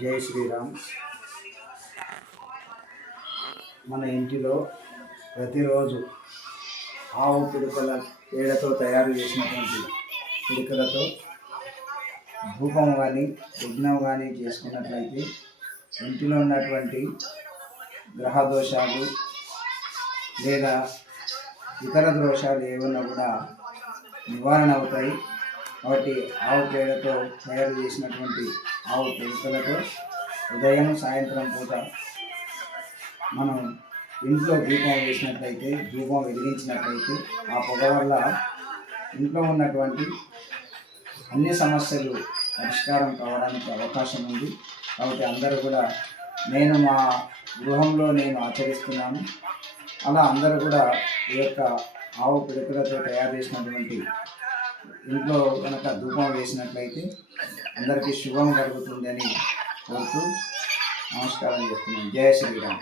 జై శ్రీరామ్. మన ఇంటిలో ప్రతిరోజు ఆవు పిడకల పేడతో తయారు చేసినటువంటి పిడకలతో ధూపం కానీ యజ్ఞం కానీ చేసుకున్నట్లయితే ఇంటిలో ఉన్నటువంటి గ్రహ దోషాలు లేదా ఇతర దోషాలు ఏమన్నా కూడా నివారణ అవుతాయి. కాబట్టి ఆవు పేడతో తయారు చేసినటువంటి ఆవు పిడకలతో ఉదయం సాయంత్రం పూట మనం ఇంట్లో దీపం వేసినట్లయితే, దీపం వెలిగించినట్లయితే ఆ పొగ వల్ల ఇంట్లో ఉన్నటువంటి అన్ని సమస్యలు పరిష్కారం కావడానికి అవకాశం ఉంది. కాబట్టి అందరూ కూడా నేను మా గృహంలో ఆచరిస్తున్నాను. అలా అందరూ కూడా ఈ యొక్క ఆవు పిడకలతో తయారు చేసినటువంటి ఇంట్లో కనుక ధూపం వేసినట్లయితే అందరికీ శుభం కలుగుతుందని కోరుతూ నమస్కారం చేస్తున్నాను. జయ శ్రీరామ్.